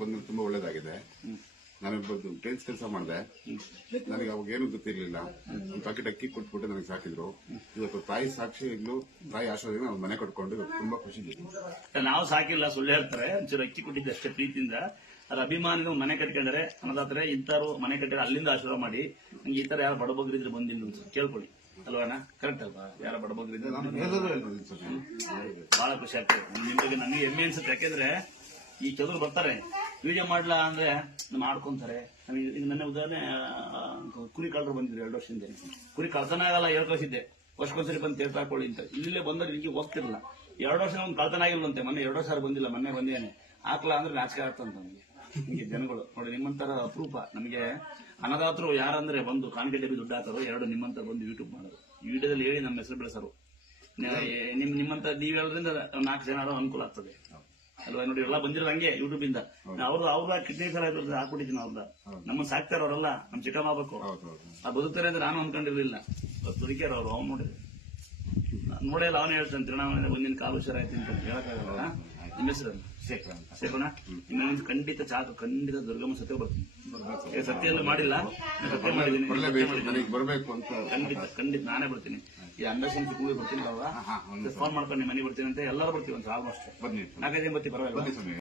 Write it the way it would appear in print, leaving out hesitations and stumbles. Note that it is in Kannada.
ಬಂದು ತುಂಬಾ ಒಳ್ಳೇದಾಗಿದೆ. ನಾನೊಬ್ಬ ಟೈಲ್ಸ್ ಕೆಲಸ ಮಾಡಿದೆ. ನನಗೆ ಅವಾಗ ಏನು ಗೊತ್ತಿರ್ಲಿಲ್ಲ. ಒಂದು ಪ್ಯಾಕೆಟ್ ಅಕ್ಕಿ ಕೊಟ್ಬಿಟ್ಟು ನನಗೆ ಸಾಕಿದ್ರು. ಇವತ್ತು ತಾಯಿ ಸಾಕ್ಷಿ ಈಗಲೂ ತಾಯಿ ಆಶ್ರಯದಿಂದ ನಾವು ಮನೆ ಕಟ್ಕೊಂಡು ತುಂಬಾ ಖುಷಿ ಇದೆ. ನಾವು ಸಾಕಿಲ್ಲ, ಸುಳ್ಳು ಹೇಳ್ತಾರೆ. ಒಂಚೂರು ಅಕ್ಕಿ ಕೊಟ್ಟಿದ್ದೆ ಅಷ್ಟೇ ಪ್ರೀತಿಯಿಂದ. ಅದ್ರ ಅಭಿಮಾನಿಗಳು ಮನೆ ಕಟ್ಕೊಂಡ್ರೆ ಅನ್ನೋದಾದ್ರೆ ಇಂಥವ್ರು ಮನೆ ಕಟ್ಟಿದ್ರೆ ಅಲ್ಲಿಂದ ಆಶೀರ್ವಾದ ಮಾಡಿ ನಂಗೆ ಈ ತರ ಯಾರು ಬಡಬಗ್ರಿದ್ರೆ ಬಂದಿಲ್ಲ ಕೇಳ್ಕೊಳ್ಳಿ ಅಲ್ವಾನ. ಕರೆಕ್ಟ್ ಅಲ್ವಾ? ಯಾರ ಬಡಬಗ್ರಿದ್ರೆ ಬಹಳ ಖುಷಿ ಆಗ್ತದೆ. ನಿಮಗೆ ನನಗೆ ಹೆಮ್ಮೆ ಅನ್ಸುತ್ತೆ. ಯಾಕೆಂದ್ರೆ ಈ ಚದುರು ಬರ್ತಾರೆ ವಿಡಿಯೋ ಮಾಡ್ಲಾ ಅಂದ್ರೆ ಮಾಡ್ಕೊಂತಾರೆ. ಈಗ ನನ್ನ ಉದಾಹರಣೆ ಕುರಿ ಕಳ್ಳರು ಬಂದಿದ್ರು 2 ವರ್ಷದಿಂದ. ಕುರಿ ಕಳ್ತನ ಆಗಲ್ಲ, ಹೇಳ್ಕೊಸಿದ್ದೆ ವರ್ಷಕ್ಕೊಂದ್ಸರಿ ಬಂದು ತೀರ್ಥ ಹಾಕೊಳ್ಳಿ ಅಂತ. ಇಲ್ಲೇ ಬಂದ್ರೆ ಇಲ್ಲಿ ಹೋಗ್ತಿರಲ್ಲ. 2 ವರ್ಷ ಒಂದು ಕಳ್ತನ ಆಗಿಲ್ವಂತೆ. ಮೊನ್ನೆ 2 ವರ್ಷ ಬಂದಿಲ್ಲ, ಮೊನ್ನೆ ಬಂದೇನೆ. ಹಾಕ್ಲಾ ಅಂದ್ರೆ ನಾಚಿಕೆ ಆಗ್ತಂತ ನಮಗೆ. ಹಿಂಗೆ ಜನಗಳು ನೋಡಿ, ನಿಮ್ಮಂತರ ಅಪರೂಪ. ನಮಗೆ ಅನ್ನದಾತರು ಯಾರಂದ್ರೆ ಬಂದು ಕಾಣಿಕೆ ಡಬ್ಬಿ ದುಡ್ಡು ಹಾಕೋರು, 2 ನಿಮ್ಮಂತ ಬಂದು ಯೂಟ್ಯೂಬ್ ಮಾಡೋರು. ಈ ವಿಡಿಯೋದಲ್ಲಿ ಹೇಳಿ ನಮ್ಮ ಹೆಸರು ಬೆಳೆಸರು. ನಿಮ್ಮಂತ ನೀವ್ ಹೇಳೋದ್ರಿಂದ 4 ಜನ ಅನುಕೂಲ ಆಗ್ತದೆ ಅಲ್ವಾ. ನೋಡಿ ಎಲ್ಲ ಬಂದಿರೋದು ಹಂಗೆ ಯೂಟ್ಯೂಬ್ ಇಂದ. ಅವ್ರ ಕಿಡ್ನಿ ಸಲ ಹಾಕ್ಬಿಟ್ಟಿದ್ದೀನಿ. ಅವ್ರದ ನಮ್ಮನ್ನ ಸಾಕ್ತಾರ ಅವರೆಲ್ಲ. ನಮ್ ಚಿಕ್ಕಮ್ಮ ಆಗ್ಬೇಕು ಆ ಬದುಕ್ತಾರೆ ಅಂತ ನಾನು ಅನ್ಕೊಂಡಿರ್ಲಿಲ್ಲ. ದುಡಿಕ್ಯಾರ ಅವ್ರು. ಅವ್ನು ನೋಡಿದ್ರೆ ನೋಡಿಲ್ಲ, ಅವನೇ ಹೇಳ್ತಾನೆ ತಿರುವಣ್ಣಾಮಲೈ ಒಂದಿನ ಕಾಲು ಹುಷಾರಾಯ್ತು ಅಂತ ಹೇಳಕ್ಕಾಗಲ್ಲ. ನಿಮ್ಮ ಹೆಸರು ಸೇಫೋಣ. ಇನ್ನೊಂದು ಖಂಡಿತ ಚಾಕು, ಖಂಡಿತ ದುರ್ಗಮ್ಮ ಸತ್ಯ ಬರ್ತೀನಿ. ಸತ್ಯ ಎಲ್ಲ ಮಾಡಿಲ್ಲ, ಸತ್ಯ ಮಾಡಿದ್ದೀನಿ. ಖಂಡಿತ ನಾನೇ ಬರ್ತೀನಿ. ಈ ಅಂಡರ್ಸ್ಟ್ಯಾಂಡ್ ಕೂಗಿ ಬರ್ತೀನಿ. ಅಲ್ವಾ ಫೋನ್ ಮಾಡ್ಕೊಂಡು ಮನೆಗೆ ಬರ್ತೀನಿ ಅಂತ ಎಲ್ಲರೂ ಬರ್ತೀವಿ ಅಂತ ಆಲ್ಮೋಸ್ಟ್ 4-5 ಬರ್ತೀವಿ. ಪರವಾಗಿಲ್ಲ.